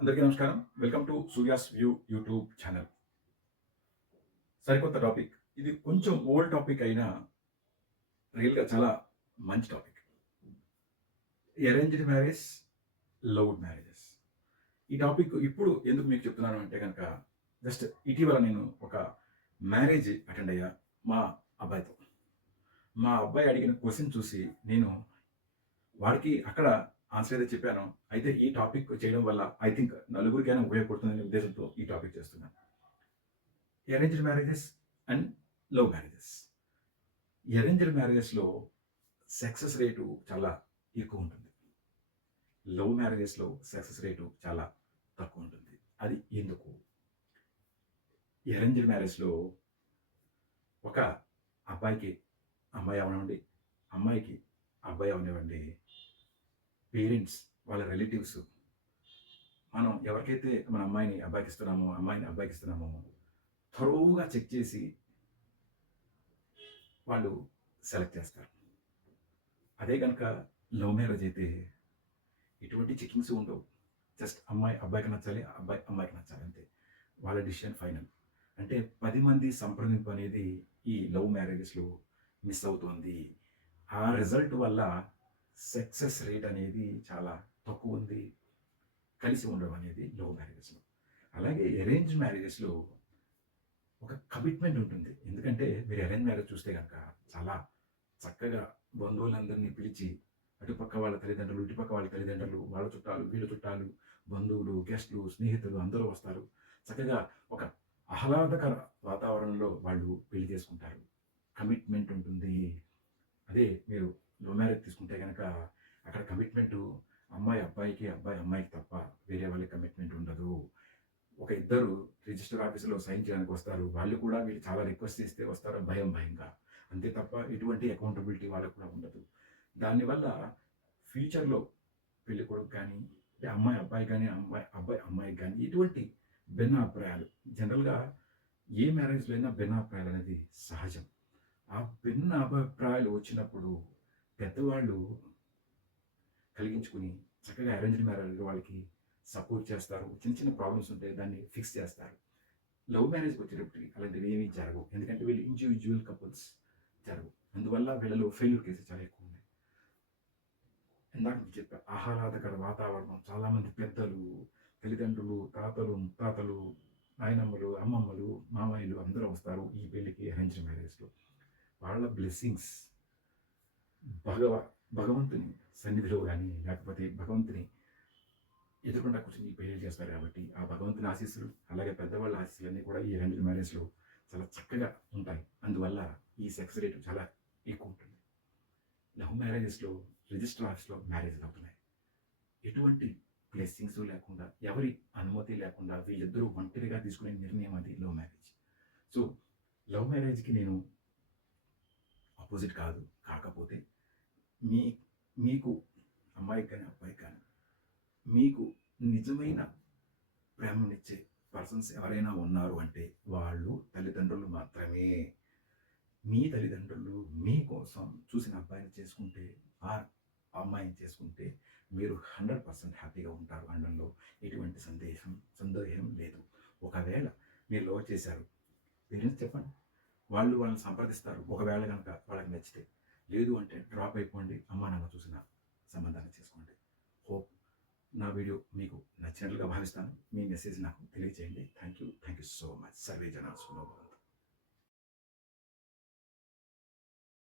అందరికీ నమస్కారం. Welcome to Surya's view YouTube channel. సరికొత్త టాపిక్. ఇది కొంచెం ఓల్డ్ టాపిక్ అయినా రియల్‌గా చాలా మంచి topic. Arranged marriage, loved marriages. ఈ టాపిక్ ఇప్పుడు ఎందుకు మీకు చెప్తున్నాను అంటే గనక జస్ట్ ఇటీవల నేను ఒక మ్యారేజ్ అటెండ్ అయ్యా మా అబ్బాయితో. మా అబ్బాయి అడిగిన క్వెషన్ చూసి నేను వాడికి అక్కడ ఆన్సర్ ఏదో చెప్పానో, అయితే ఈ టాపిక్ చేయడం వల్ల ఐ థింక్ నలుగురికైనా ఉపయోగపడుతుందనే ఉద్దేశంతో ఈ టాపిక్ చేస్తున్నాను. Arranged marriages and love marriages. అరేంజ్డ్ మ్యారేజెస్‌లో సక్సెస్ రేటు చాలా ఎక్కువ ఉంటుంది. లవ్ మ్యారేజెస్‌లో సక్సెస్ రేటు చాలా తక్కువ ఉంటుంది. అది ఎందుకు? అరేంజ్డ్ మ్యారేజ్‌లో ఒక అబ్బాయికి అమ్మాయి అవనివ్వండి, అమ్మాయికి అబ్బాయి అవనివ్వండి, పేరెంట్స్, వాళ్ళ రిలేటివ్స్ మనం ఎవరికైతే మన అమ్మాయిని అబ్బాయికి ఇస్తున్నామో, అమ్మాయిని అబ్బాయికి ఇస్తున్నామో థరోగా చెక్ చేసి వాళ్ళు సెలెక్ట్ చేస్తారు. అదే గనక లవ్ మ్యారేజ్ అయితే ఎటువంటి చెకింగ్స్ ఉండవు. జస్ట్ అమ్మాయి అబ్బాయికి నచ్చాలి, అబ్బాయి అమ్మాయికి నచ్చాలి అంతే. వాళ్ళ డిసిషన్ ఫైనల్. అంటే 10 మంది సంప్రదింపు అనేది ఈ లవ్ మ్యారేజెస్‌లో మిస్ అవుతోంది. ఆ రిజల్ట్ వల్ల సక్సెస్ రేట్ అనేది చాలా తక్కువుంది. కలిసి ఉండడం అనేది లవ్ మ్యారేజెస్‌లో. అలాగే అరేంజ్ మ్యారేజెస్‌లో ఒక కమిట్మెంట్ ఉంటుంది. ఎందుకంటే మీరు అరేంజ్ మ్యారేజ్ చూస్తే గనక చాలా చక్కగా బంధువులందరినీ పిలిచి అటుపక్క వాళ్ళ తల్లిదండ్రులు, ఇటుపక్క వాళ్ళ తల్లిదండ్రులు, వాళ్ళ చుట్టాలు, వీళ్ళ చుట్టాలు, బంధువులు, గెస్టులు, స్నేహితులు అందరూ వస్తారు. చక్కగా ఒక ఆహ్లాదకర వాతావరణంలో వాళ్ళు పెళ్లి చేసుకుంటారు. కమిట్మెంట్ ఉంటుంది. అదే మీరు లవ్ మ్యారేజ్ తీసుకుంటే గనక అక్కడ కమిట్మెంటు అమ్మాయి అబ్బాయికి, అబ్బాయి అమ్మాయికి తప్ప వేరే వాళ్ళకి కమిట్మెంట్ ఉండదు. ఒక ఇద్దరు రిజిస్టర్ ఆఫీస్‌లో సైన్ చేయడానికి వస్తారు. వాళ్ళు కూడా వీళ్ళు చాలా రిక్వెస్ట్ చేస్తే వస్తారు భయంగా. అంతే తప్ప ఎటువంటి అకౌంటబిలిటీ వాళ్ళకి కూడా ఉండదు. దానివల్ల ఫ్యూచర్‌లో పెళ్ళికొడుకు కానీ, అంటే అమ్మాయి అబ్బాయి గాని, అబ్బాయి అమ్మాయికి గాని ఎటువంటి భిన్నాభిప్రాయాలు జనరల్‌గా ఏ మ్యారేజ్‌లో అయినా భిన్నాభిప్రాయాలు అనేది సహజం. ఆ భిన్నాభిప్రాయాలు వచ్చినప్పుడు పెద్దవాళ్ళు కలిగించుకొని చక్కగా అరేంజ్డ్ మ్యారేజ్ వాళ్ళకి సపోర్ట్ చేస్తారు. చిన్న చిన్న ప్రాబ్లమ్స్ ఉంటే దాన్ని ఫిక్స్ చేస్తారు. లవ్ మ్యారేజ్‌కి వచ్చేటప్పటికి అలాంటివి ఏమీ జరగవు. ఎందుకంటే వీళ్ళు ఇండివిడ్యువల్ కపుల్స్ జరగవు. అందువల్ల వీళ్ళలో ఫెయిల్యూర్ కేసెస్ చాలా ఎక్కువున్నాయి. ఇందాక మీకు చెప్పా ఆహ్లాదకర వాతావరణం. చాలామంది పెద్దలు, తల్లిదండ్రులు, తాతలు, ముత్తాతలు, నాయనమ్మలు, అమ్మమ్మలు, మామయ్యలు అందరూ వస్తారు ఈ పెళ్ళికి అరేంజ్డ్ మ్యారేజ్‌లో. వాళ్ళ బ్లెస్సింగ్స్ భగవ భగవంతుని సన్నిధిలో గాని, లేకపోతే భగవంతుని ఎదురుగుండా కూర్చొని పెళ్లి చేస్తారు కాబట్టి, ఆ భగవంతుని ఆశీస్సులు, అలాగే పెద్దవాళ్ళ ఆశీస్సులన్నీ కూడా ఈ అరేంజ్డ్ మ్యారేజ్‌లో చాలా చక్కగా ఉంటాయి. అందువల్ల ఈ సక్సెస్ రేట్ చాలా ఎక్కువుంటుంది. లవ్ మ్యారేజెస్‌లో రిజిస్టర్ ఆఫీస్‌లో మ్యారేజ్‌లు అవుతున్నాయి. ఎటువంటి బ్లెస్సింగ్స్ లేకుండా, ఎవరి అనుమతి లేకుండా వీళ్ళిద్దరూ ఒంటరిగా తీసుకునే నిర్ణయం అది లవ్ మ్యారేజ్. సో, లవ్ మ్యారేజ్‌కి నేను అపోజిట్ కాదు. కాకపోతే మీ మీకు అమ్మాయికి గాని, అబ్బాయికి గాని మీకు నిజమైన ప్రేమనిచ్చే పర్సన్స్ ఎవరైనా ఉన్నారు అంటే వాళ్ళు తల్లిదండ్రులు మాత్రమే. మీ తల్లిదండ్రులు మీకోసం చూసిన అబ్బాయిని చేసుకుంటే, ఆ అమ్మాయిని చేసుకుంటే మీరు 100% హ్యాపీగా ఉంటారు అనడంలో ఎటువంటి సందేహం లేదు. ఒకవేళ మీరు లవ్ చేశారు, పేరెంట్స్ చెప్పండి. వాళ్ళు వాళ్ళని సంప్రదిస్తారు. ఒకవేళ గనక వాళ్ళకి నచ్చితే. లేదు అంటే డ్రాప్ అయిపోండి. అమ్మా, నాన్న చూసిన సంబంధాన్ని చేసుకోండి. హోప్ నా వీడియో మీకు నచ్చినట్లుగా భావిస్తాను. మీ మెసేజ్ నాకు తెలియజేయండి. Thank you so much. Survey జనా సుఖనో భవంతు.